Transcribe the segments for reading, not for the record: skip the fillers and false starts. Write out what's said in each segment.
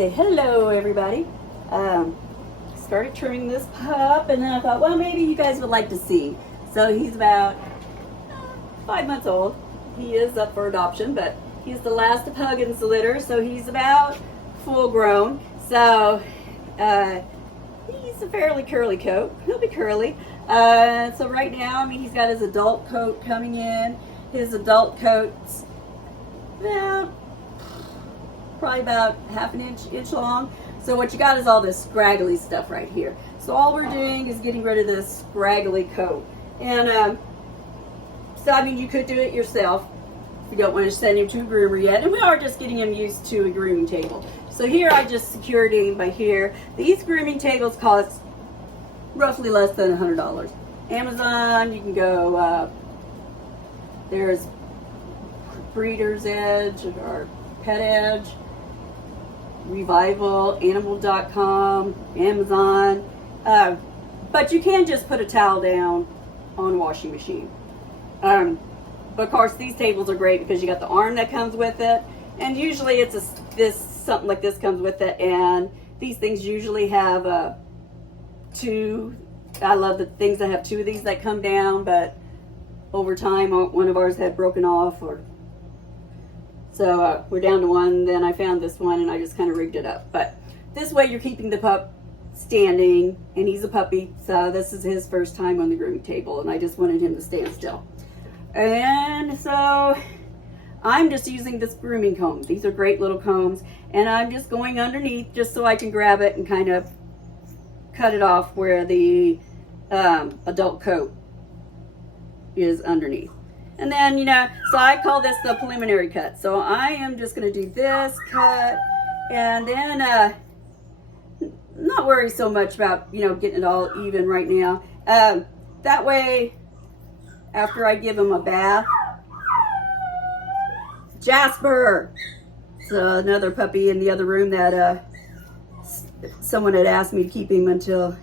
Say hello, everybody. Started trimming this pup, and then I thought, well, maybe you guys would like to see. So he's about 5 months old. He is up for adoption, but he's the last of Huggins' litter, so he's about full grown. So he's a fairly curly coat. He'll be curly. So right now, I mean, he's got his adult coat coming in. His adult coat's probably about half an inch long. So what you got is all this scraggly stuff right here. So all we're doing is getting rid of this scraggly coat. And so I mean, you could do it yourself if you don't want to send him to a groomer yet. And we are just getting him used to a grooming table. So here I just secured him by here. These grooming tables cost roughly less than $100. Amazon, you can go, there's Breeder's Edge or Pet Edge, Revival, Animal.com, Amazon. But you can just put a towel down on a washing machine. But of course, these tables are great because you got the arm that comes with it, and usually it's something like this comes with it. And these things usually have two. I love the things that have two of these that come down, but over time, one of ours had broken off, so we're down to one. Then I found this one, and I just kind of rigged it up. But this way, you're keeping the pup standing, and he's a puppy, so this is his first time on the grooming table, and I just wanted him to stand still. And so I'm just using this grooming comb. These are great little combs, and I'm just going underneath just so I can grab it and kind of cut it off where the adult coat is underneath. And then, you know, so I call this the preliminary cut. So I am just going to do this cut, and then not worry so much about, you know, getting it all even right now. That way, after I give him a bath, Jasper, so another puppy in the other room that someone had asked me to keep him until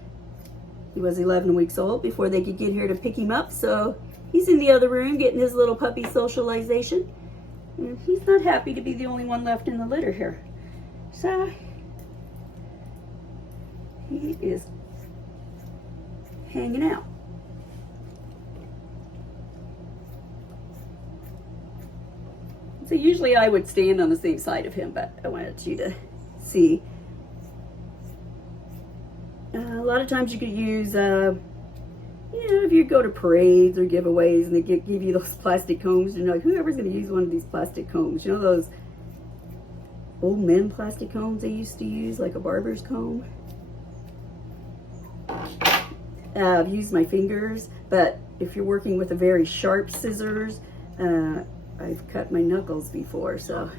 he was 11 weeks old before they could get here to pick him up. So he's in the other room getting his little puppy socialization. And he's not happy to be the only one left in the litter here. So he is hanging out. So usually I would stand on the same side of him, but I wanted you to see. A lot of times you could use, you know, if you go to parades or giveaways and they give you those plastic combs, you're like, whoever's going to use one of these plastic combs? You know those old men plastic combs they used to use, like a barber's comb? I've used my fingers, but if you're working with a very sharp scissors, I've cut my knuckles before, so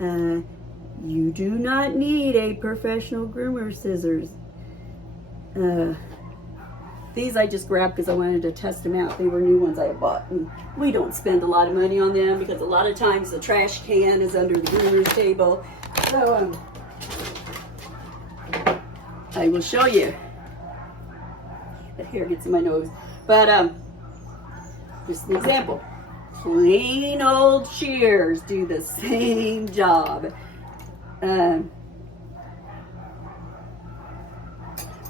you do not need a professional groomer scissors. These I just grabbed because I wanted to test them out. They were new ones I had bought, and we don't spend a lot of money on them because a lot of times the trash can is under the groomer's table. So I will show you. The hair gets in my nose, but just an example. Plain old shears do the same job.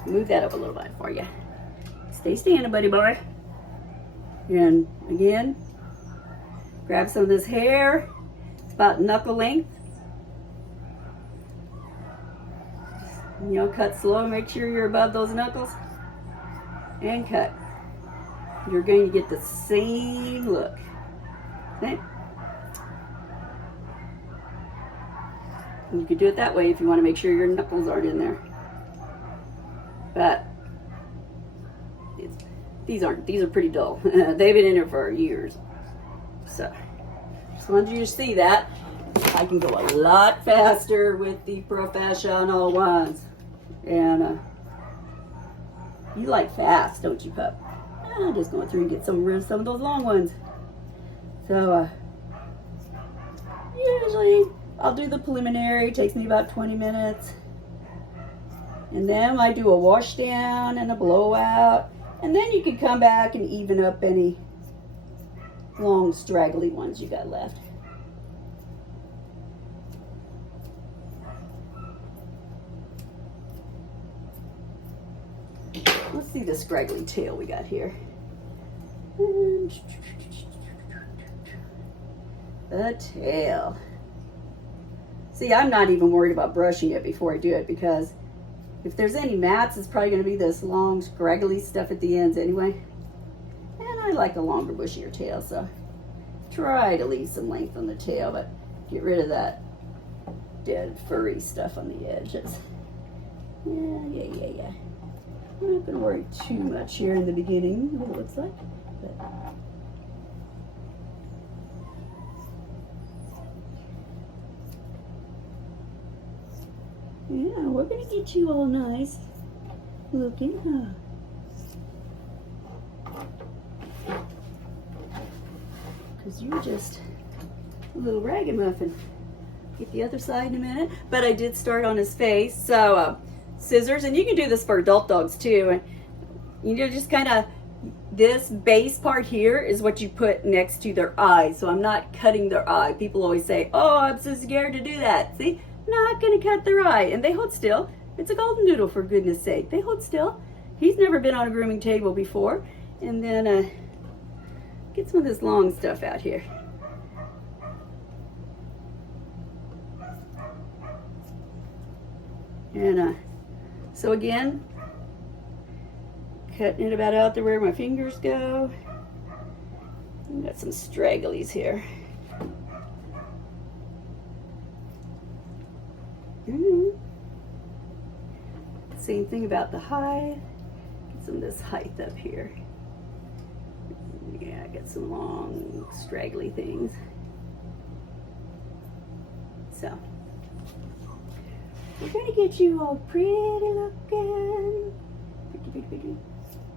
Move that up a little bit for you. Stay standing, buddy boy. And again, grab some of this hair. It's about knuckle length. You know, cut slow. Make sure you're above those knuckles. And cut. You're going to get the same look. Okay. You could do it that way if you want to make sure your knuckles aren't in there. But these are pretty dull. They've been in there for years. So just wanted you to see that. I can go a lot faster with the professional ones. And you like fast, don't you, pup? I'm just going through and get some of those long ones. So usually I'll do the preliminary. It takes me about 20 minutes. And then I do a wash down and a blowout. And then you can come back and even up any long straggly. straggly ones you got left. let's see the scraggly tail we got here. The tail. See, I'm not even worried about brushing it before I do it, because if there's any mats, it's probably going to be this long, scraggly stuff at the ends anyway. And I like a longer, bushier tail, so try to leave some length on the tail, but get rid of that dead furry stuff on the edges. Yeah. I'm not going to worry too much here in the beginning, what it looks like. But yeah, we're going to get you all nice looking, huh? Because you're just a little ragamuffin. Get the other side in a minute. But I did start on his face. So scissors, and you can do this for adult dogs too. And you know, just kind of, this base part here is what you put next to their eye. So I'm not cutting their eye. People always say, oh, I'm so scared to do that. See, not going to cut their eye. And they hold still. It's a golden doodle, for goodness sake. They hold still. He's never been on a grooming table before. And then get some of this long stuff out here. And so again, cutting it about out there where my fingers go. I've got some stragglies here. Same thing about the height. Get some of this height up here. Yeah, I got some long, straggly things. So, we're gonna get you all pretty looking. Pretty.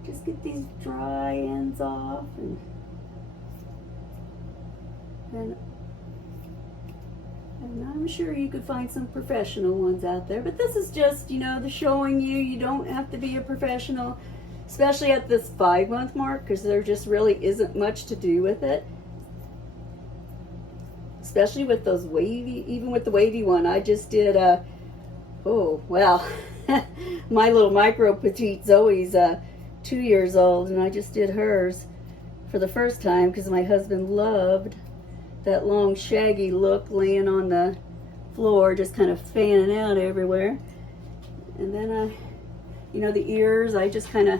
Just get these dry ends off, and I'm sure you could find some professional ones out there, but this is just, you know, the showing you don't have to be a professional, especially at this 5-month mark, because there just really isn't much to do with it. Especially with those wavy, even with the wavy one, I just did oh, well, my little micro petite Zoe's 2 years old, and I just did hers for the first time because my husband loved that long shaggy look laying on the floor, just kind of fanning out everywhere. And then you know, the ears, I just kind of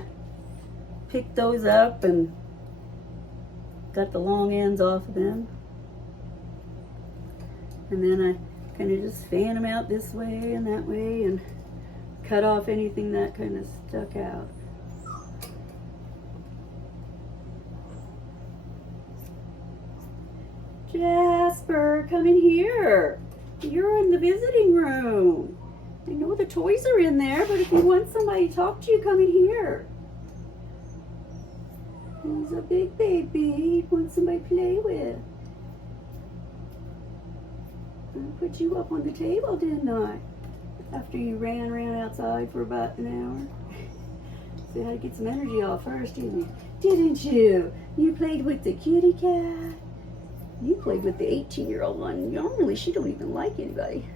picked those up and got the long ends off of them. And then I kind of just fan them out this way and that way and cut off anything that kind of stuck out. Jasper, come in here. You're in the visiting room. I know the toys are in there, but if you want somebody to talk to you, come in here. He's a big baby. He wants somebody to play with. I put you up on the table, didn't I? After you ran around outside for about an hour. So you had to get some energy off first, didn't you? Didn't you? You played with the kitty cat. You played with the 18-year-old one. Normally, she don't even like anybody.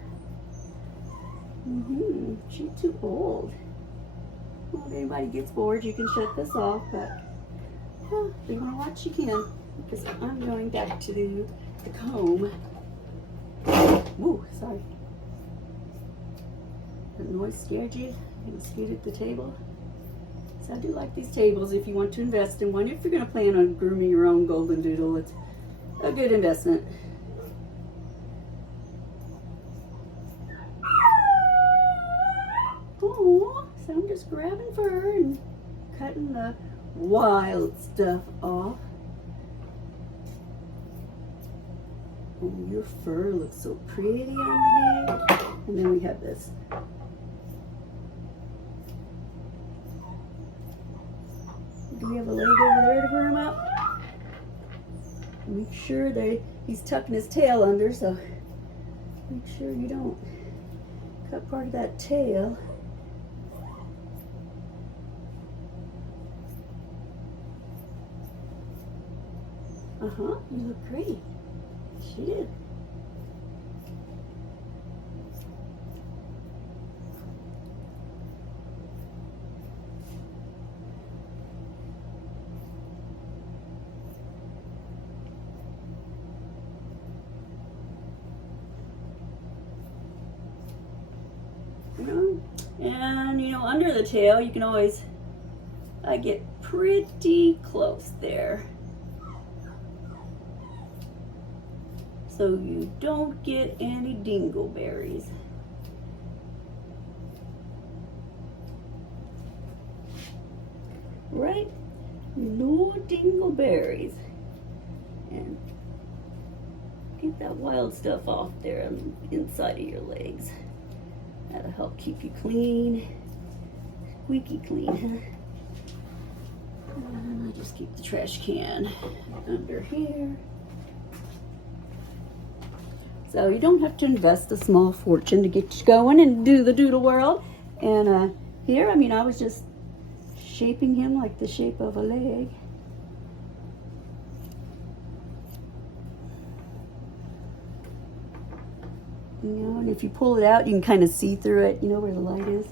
She's too old. Well, if anybody gets bored, you can shut this off, but well, if you want to watch, you can, because I'm going back to do the comb. Ooh, sorry. That noise scared you? You scared at the table? So I do like these tables if you want to invest in one. If you're going to plan on grooming your own golden doodle, it's a good investment. Oh, so I'm just grabbing fur and cutting the wild stuff off. Oh, your fur looks so pretty underneath. And then we have this. Do we have a leg over there to groom up? Make sure that he's tucking his tail under, so make sure you don't cut part of that tail. You look great. She did. And you know, under the tail, you can always get pretty close there, so you don't get any dingleberries. Right? No dingleberries. And get that wild stuff off there on the inside of your legs. That'll help keep you clean. Squeaky clean, huh? And I just keep the trash can under here. So you don't have to invest a small fortune to get you going and do the doodle world. And here, I mean, I was just shaping him like the shape of a leg. You know, and if you pull it out, you can kind of see through it, you know, where the light is.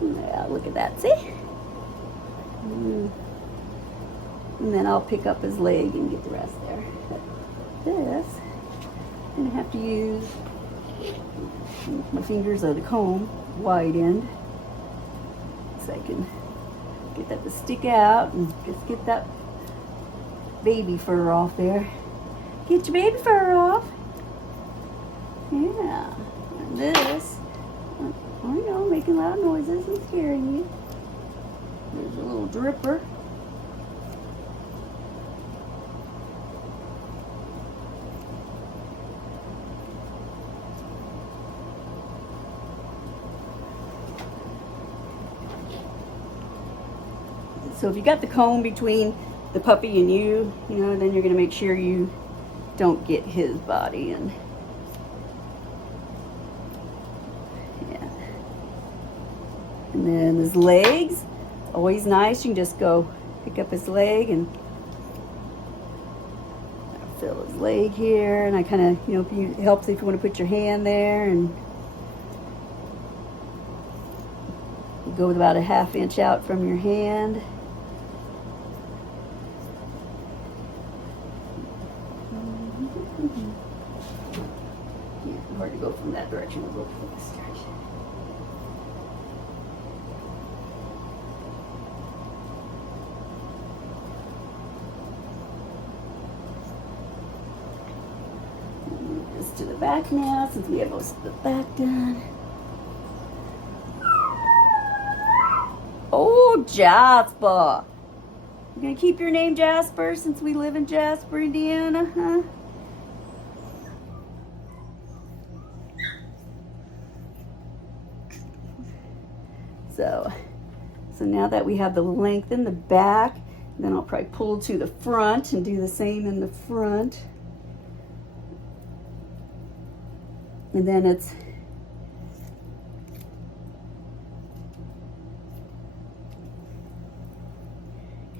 Yeah, look at that, see? And then I'll pick up his leg and get the rest there. But this, I'm gonna have to use my fingers of the comb, wide end, so I can get that to stick out and just get that baby fur off there. Get your baby fur off. Yeah. And this, I know, making loud noises and scaring you. There's a little dripper. So if you got the comb between the puppy and you, you know, then you're going to make sure you don't get his body in. Yeah. And then his legs, always nice. You can just go pick up his leg and fill his leg here. And I kind of, you know, it helps if you want to put your hand there and go with about a ½ inch out from your hand. Yeah, hard to go from that direction. We'll go from this direction. Move this to the back now, since we have most of the back done. Oh, Jasper. You gonna keep your name Jasper since we live in Jasper, Indiana, huh? So now that we have the length in the back, then I'll probably pull to the front and do the same in the front. And then it's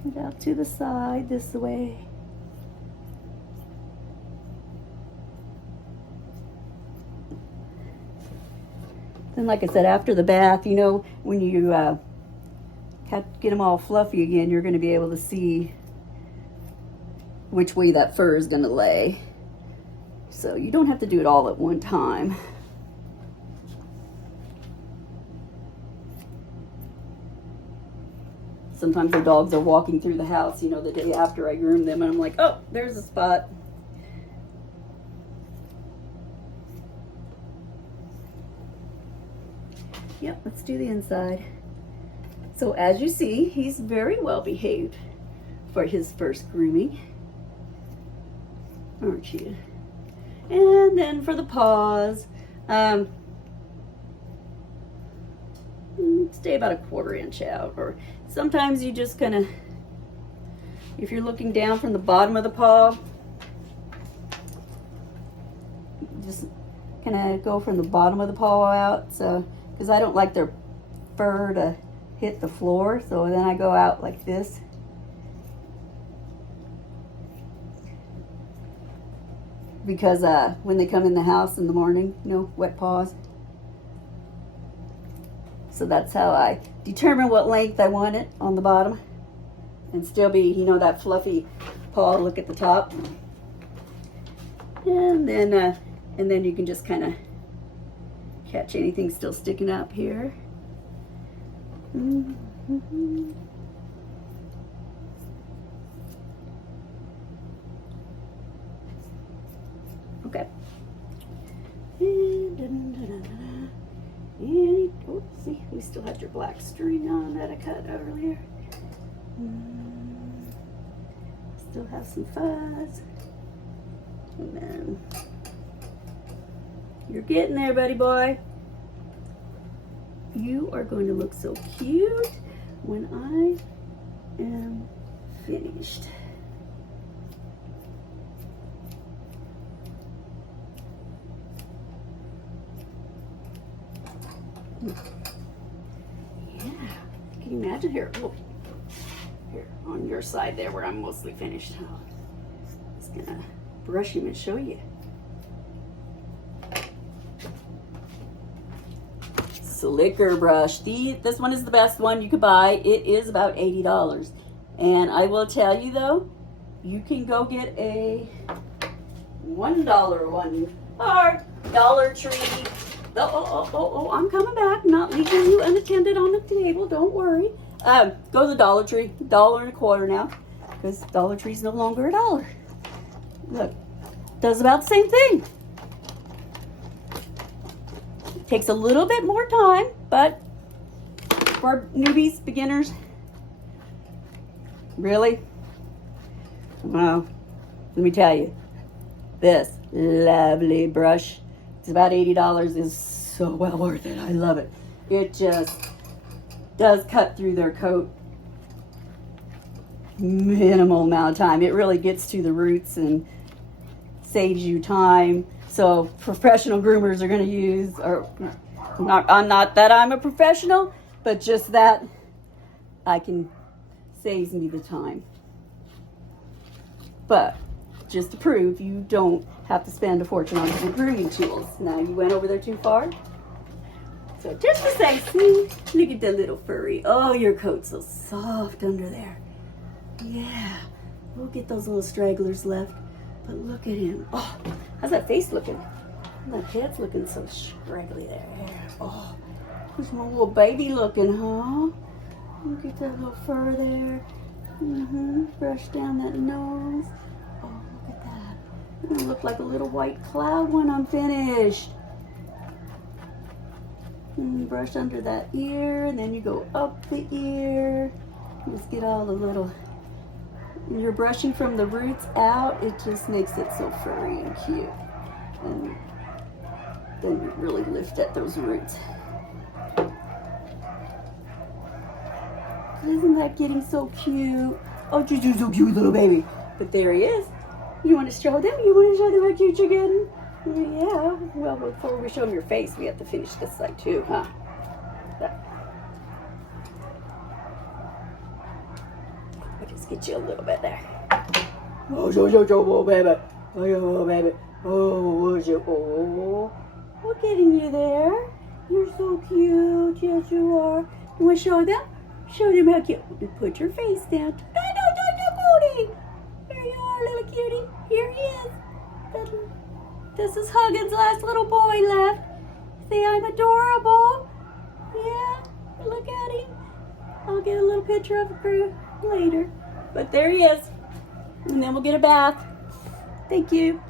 cut out to the side this way. Then, like I said, after the bath, you know, when you get them all fluffy again, you're going to be able to see which way that fur is going to lay. So you don't have to do it all at one time. Sometimes the dogs are walking through the house, you know, the day after I groom them, and I'm like, oh, there's a spot. Yep, let's do the inside. So as you see, he's very well behaved for his first grooming, aren't you? And then for the paws, stay about a ½ inch out, or sometimes you just kind of, if you're looking down from the bottom of the paw, just kind of go from the bottom of the paw out. So, because I don't like their fur to hit the floor, so then I go out like this. Because when they come in the house in the morning, you know, wet paws. So that's how I determine what length I want it on the bottom. And still be, you know, that fluffy paw look at the top. And then And then you can just kind of catch anything still sticking up here. Okay. And, oh, see, we still have your black string on that I cut earlier. Still have some fuzz. And then you're getting there, buddy boy. You are going to look so cute when I am finished. Yeah, can you imagine here? Oh, here on your side there where I'm mostly finished. Oh, I'm just gonna brush him and show you. Slicker brush. This one is the best one you could buy. It is about $80. And I will tell you though, you can go get a $1 one or Dollar Tree. Oh, I'm coming back. Not leaving you unattended on the table. Don't worry. Go to the Dollar Tree. $1.25 now. Because Dollar Tree's no longer $1. Look, does about the same thing. Takes a little bit more time, but for newbies, beginners, really, well, let me tell you, this lovely brush, it's about $80, is so well worth it. I love it. It just does cut through their coat minimal amount of time. It really gets to the roots and saves you time. So professional groomers are going to use, or not that I'm a professional, but just that saves me the time. But just to prove you don't have to spend a fortune on some grooming tools. Now you went over there too far. So just to say, see, look at the little furry. Oh, your coat's so soft under there. Yeah, we'll get those little stragglers left. But look at him. Oh, how's that face looking? That head's looking so straggly there. Oh, he's my little baby looking, huh? Look at that little fur there. Brush down that nose. Oh, look at that. It's gonna look like a little white cloud when I'm finished. And brush under that ear, and then you go up the ear. Just get all the little. When you're brushing from the roots out, it just makes it so furry and cute. And then you really lift at those roots. Isn't that getting so cute? Oh, you're so cute, little baby. But there he is. You want to show them? You want to show them how cute you're getting? Yeah. Well, before we show them your face, we have to finish this side too, huh? Just get you a little bit there. Oh, baby. Oh, baby. Oh, we're getting you there. You're so cute. Yes, you are. You want to show them? Show them how cute. Put your face down. No, cutie. There you are, little cutie. Here he is. This is Huggins' last little boy left. See, I'm adorable. Yeah, look at him. I'll get a little picture of him later. But there he is. And then we'll get a bath. Thank you.